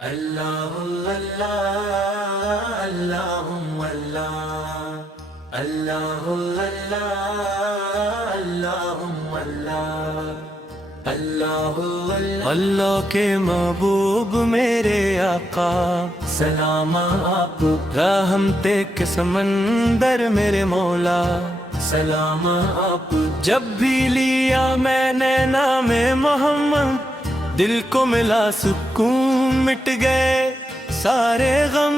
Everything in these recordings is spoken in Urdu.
اللہ اللہ اللہم اللہ اللہ اللہ اللہم اللہ اللہ اللہ کے محبوب میرے آقا سلام آپ رحمتے کے سمندر میرے مولا سلام آپ جب بھی لیا میں نے نام محمد دل کو ملا سکون مٹ گئے سارے غم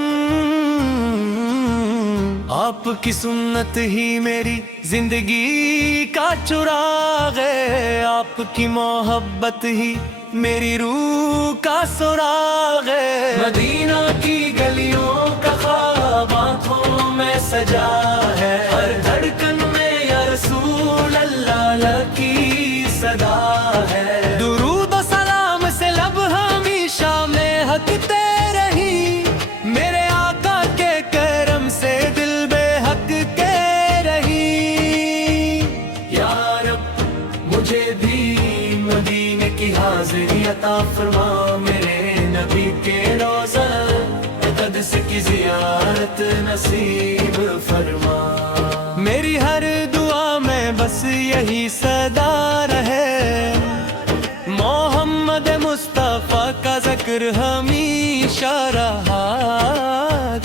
آپ کی سنت ہی میری زندگی کا چراغ ہے آپ کی محبت ہی میری روح کا سراغ ہے مدینہ کی گلیوں کا خواب آنکھوں میں سجا ہے ہر دھڑکن میں یا رسول اللہ کی صدا ہے درود و سلام سے لب ہمیشہ مہکتے رہی میرے آقا کے کرم سے دل بے حق کے رہی یا رب مجھے بھی مدینے کی حاضری عطا فرما میرے نبی کے روضہ قدس کی زیارت نصیب فرما میری ہر دعا میں بس یہی صدا رہے محمد مصطفیٰ کا ذکر ہمیشہ رہا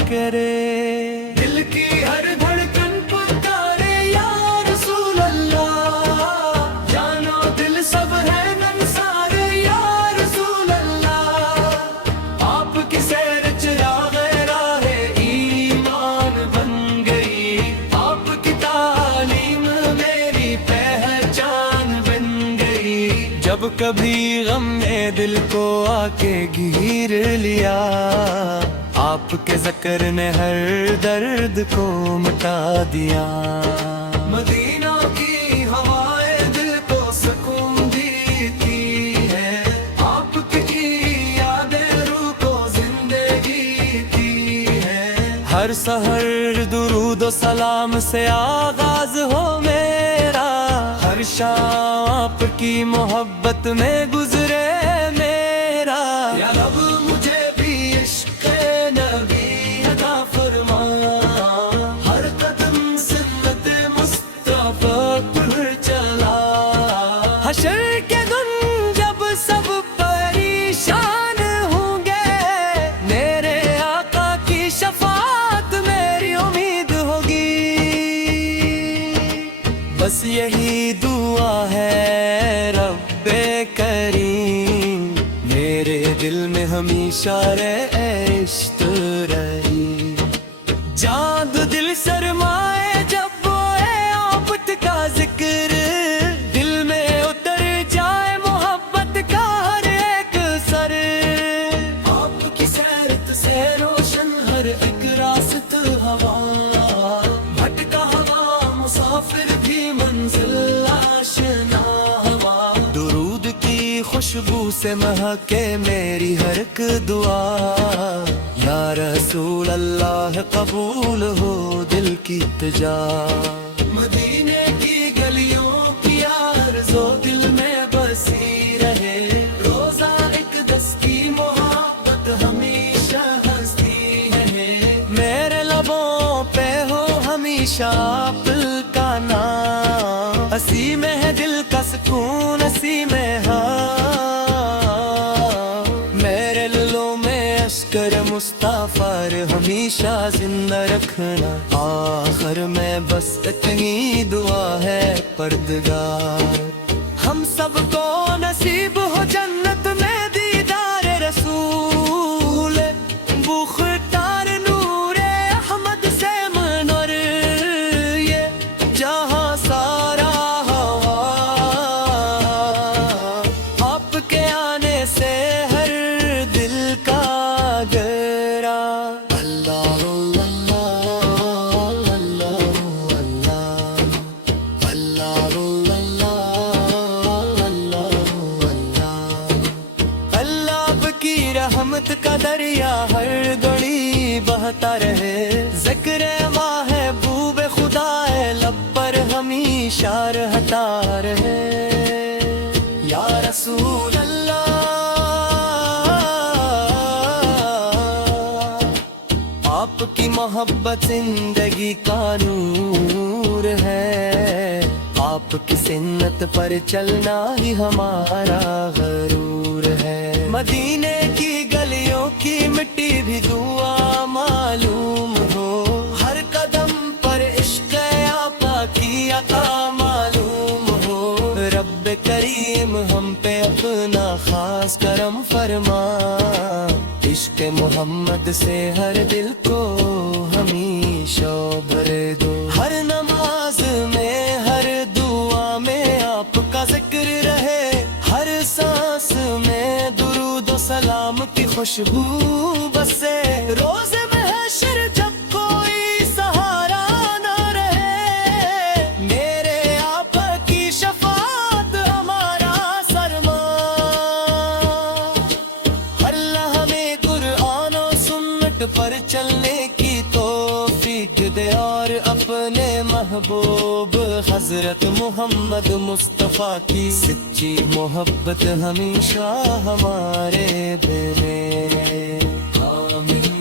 کرے دل کی ہر دھڑکن پکارے یا رسول اللہ جانو دل سب ہے نثار یا رسول اللہ آپ کی سیر چراغ راہ ایمان بن گئی آپ کی تعلیم میری پہچان بن گئی جب کبھی غم نے دل کو آ کے گھیر لیا آپ کے ذکر نے ہر درد کو مٹا دیا مدینہ کی ہوائیں دل کو سکون دیتی ہے آپ کی یادیں روح کو زندگی دی ہے ہر سحر درود و سلام سے آغاز ہو میرا ہر شام آپ کی محبت میں گزرے میرا یا رب مجھے بھی عشق نبی عطا فرما ہر قدم سنت مصطفیٰ پر چلا حشر کے دن جب سب پریشان ہوں گے میرے آقا کی شفاعت میری امید ہوگی بس یہی دعا ہے رب کریم میرے دل میں ہمیشہ عشق رہی چاند دل سرمائے جب بوئے آفت کا ذکر دل میں اتر جائے محبت کا ہر ایک سر آپ کی سیرت سے روشن ہر ایک راست ہوا بھٹکا ہوا مسافر بھی منزل آشنا ہوا درود کی خوشبو سے مہکے میری ہر ایک دعا یا رسول اللہ قبول ہو دل کی التجا مدینے کی گلیوں کی آرزو دل میں بسی رہے روزہ ایک دس کی محبت ہمیشہ ہنستی ہے میرے لبوں پہ ہو ہمیشہ آپ کا نام اسی میں ہے دل کا سکون اسی میں میرے للوں میں عسکر مصطفیٰ ہمیشہ زندہ رکھنا آخر میں بس اتنی دعا ہے پردگار ہم سب کو نصیب ہو جنت میں دیدار رسول بختار نور احمد سے منور یہ جہاں سارا ہوا آپ کے آنے سے ہر دل کا گرا اللہ اللہ اللہ اللہ اللہ اللہ آپ کی رحمت کا دریا ہر گھڑی بہتا رہے ذکر ماہ محبوب خدا لب پر ہمیشہ رہتا رہے یا رسول اللہ آپ کی محبت زندگی کا نور ہے، آپ کی سنت پر چلنا ہی ہمارا غرور ہے۔ مدینے کی گلیوں کی مٹی بھی دعا معلوم ہو، ہر قدم پر عشق آقا کی عطا معلوم ہو۔ رب کریم ہم پہ اپنا خاص کرم فرما، عشق محمد سے ہر دل کو ہمیشہ بھر دو۔ ہر نماز میں ہر دعا میں آپ کا ذکر رہے، ہر سانس میں درود و سلام کی خوشبو بسے۔ روز محشر جب کوئی سہارا نہ رہے، میرے آپ کی شفاعت ہمارا سرما۔ اللہ ہمیں قرآن و سنت پر چلنے کی توفیق دے، اور اپنے محبوب حضرت محمد مصطفیٰ کی سچی محبت ہمیشہ ہمارے بے۔ آمین۔